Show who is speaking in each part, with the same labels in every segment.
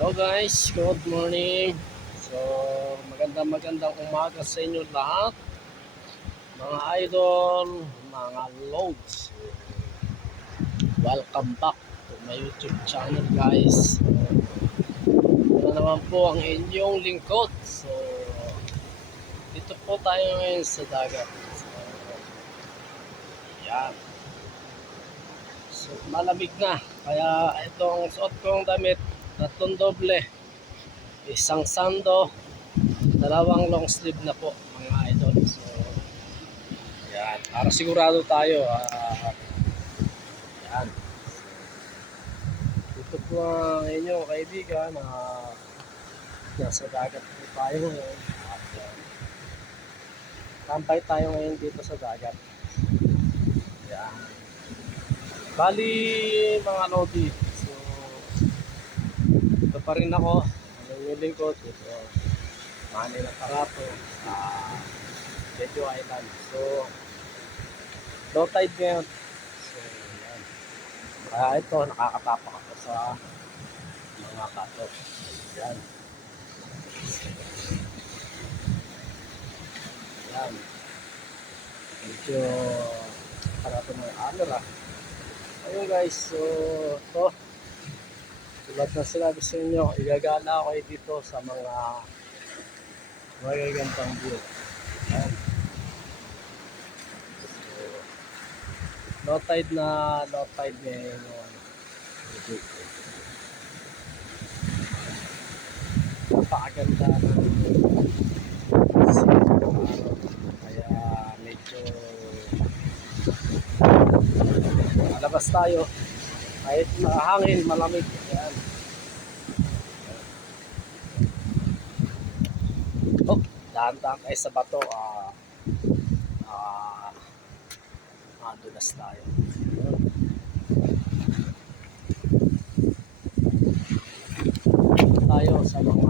Speaker 1: Hello guys, good morning. So, magandang magandang umaga sa inyo lahat. Mga idol, mga loads. Welcome back to my YouTube channel guys. Ito naman po ang inyong lingkod. So, dito po tayo ngayon sa dagat. So, yan. So, malamig na. Kaya itong suot kong damit tatlong doble, isang sando, dalawang long sleeve na po mga idol. So, yan. Para sigurado tayo. ah yan. Ito po ang inyong kaibigan na nasa dagat po tayo ngayon. At. Tambay tayo ngayon dito sa dagat. Yan. Bali mga lodi. So, ito pa rin ako. Ang yung lingkod. Ito, Manila Parato sa Jeju Island. So, low tide ngayon. So, yan. Kaya ito, nakakatapak ako sa mga kato. Yan. Yan. Medyo parato ng camera. Ayun guys, so ito tulad na sinabi sa inyo, igagala ako dito sa mga magagandang view. Ayan. So, low tide na low tide ngayon. Napakaganda ng siya Kaya medyo malabas tayo kahit mahangin, malamig. Ayan. Oh, dahan-dahan kayo sa bato. Ah, ah, madulas tayo. Tayo sa mga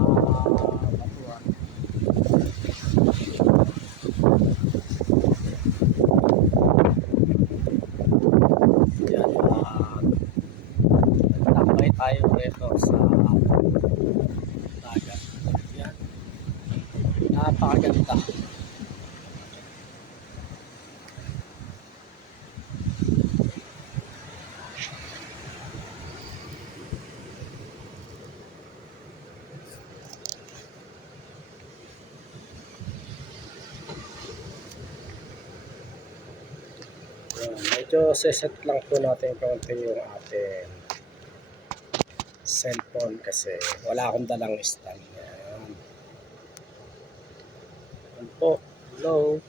Speaker 1: Yan, medyo seset lang po natin konti yung ating cellphone kasi wala akong dalang stand. Yan. Yan po. Hello.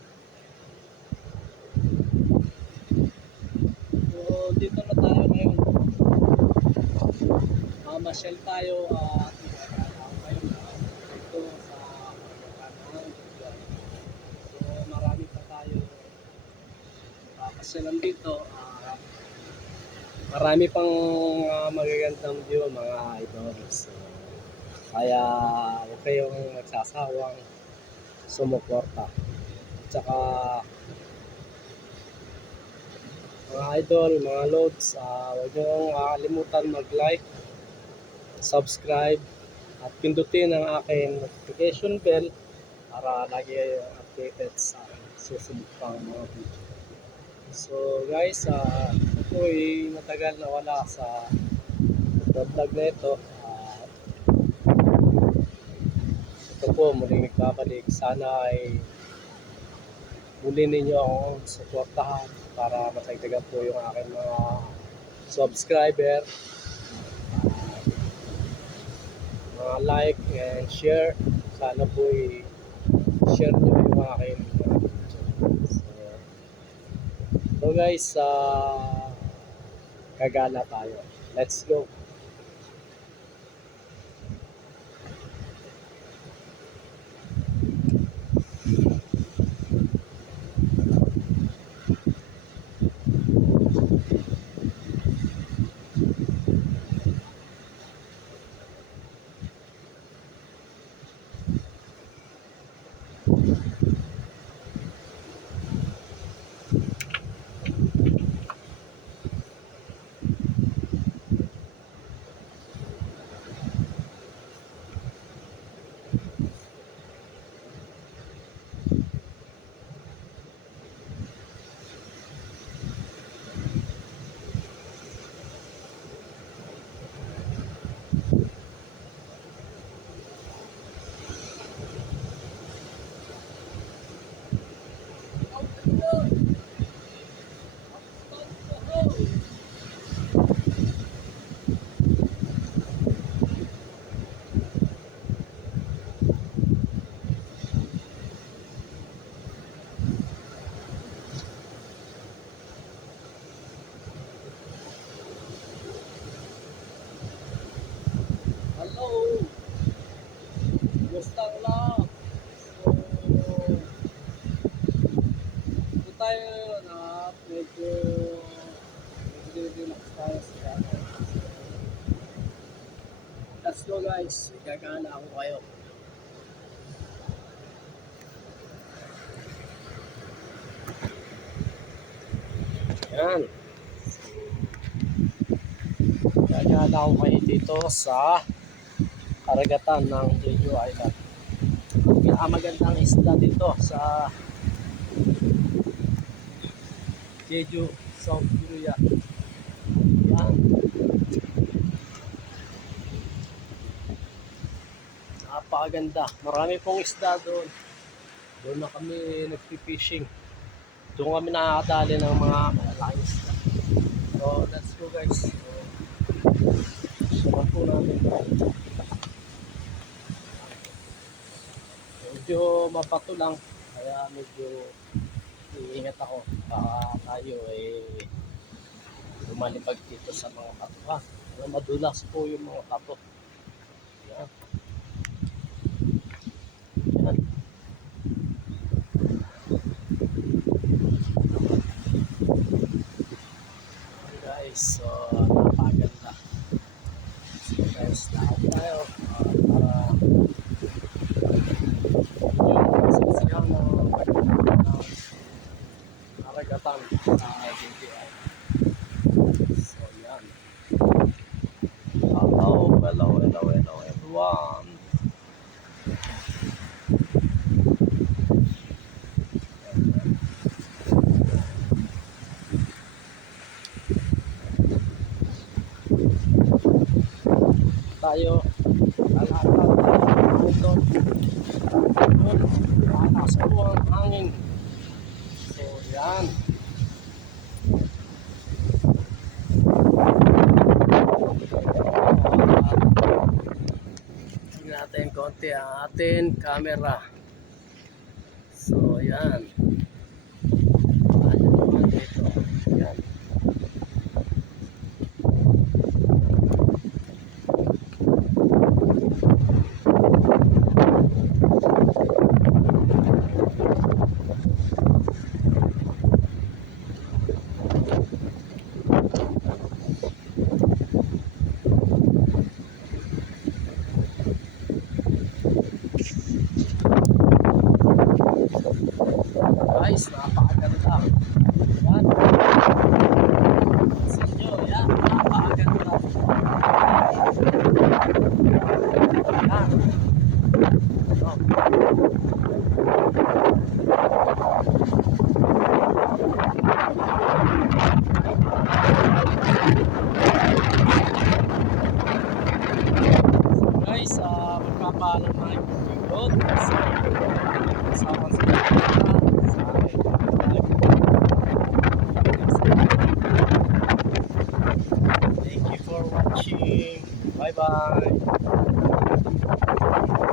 Speaker 1: So, dito na tayo ngayon. Mamasyal tayo at ngayon dito sa Pagkakanan. So, marami pa tayo papasyalan dito. ah, marami pang ah, magagandang view mga idol. So, kaya huwag kayong magsasawang sumuporta. At saka mga idol, mga loads, ah, huwag nyo kakalimutan mag-like, subscribe, at pindutin ang aking notification bell para lagi kayong updated sa susunod pang mga video. So guys, uh, ako ay matagal na wala sa vlog na ito. Ah, ito po, muling nagbabalik. Sana ay muli ninyo akong suportahan para matagdagan po yung aking mga subscriber. Mga like and share. Sana po ay share nyo yung aking So guys, uh, gagala tayo. Let's go. Guys, gagana ako kayo. Yan. Gagana ako kayo dito sa karagatan ng Jeju Island. Pinakamagandang isla dito sa Jeju, South Korea. Yan. Napakaganda. Marami pong isda doon. Doon na kami nagpi-fishing. Doon kami nakakadali ng mga malalaking isda. So, let's go guys. So, Suman po natin. Medyo mapato lang. Kaya medyo iingat ako. Baka tayo eh lumalipag dito sa mga kato ha. Madulas po yung mga kato. Yan. Yan. Ayan, guys, so napaganda. So guys, lahat tayo uh, para yung sasigaw ng ng karagatan sa DTI. So yan. Hello, hello, hello, hello everyone. Tayo. Lalakad dito yun lakas po ang hangin so yan natin konti ang ating camera. So yan ano naman dito yan Guys, napakaganda. Yan. Sa inyo, yan. Napakaganda. Yan. Ito. So guys, uh, magpapaalam na yung pagkikot. So, kasama sa. Thank you for watching. Bye bye.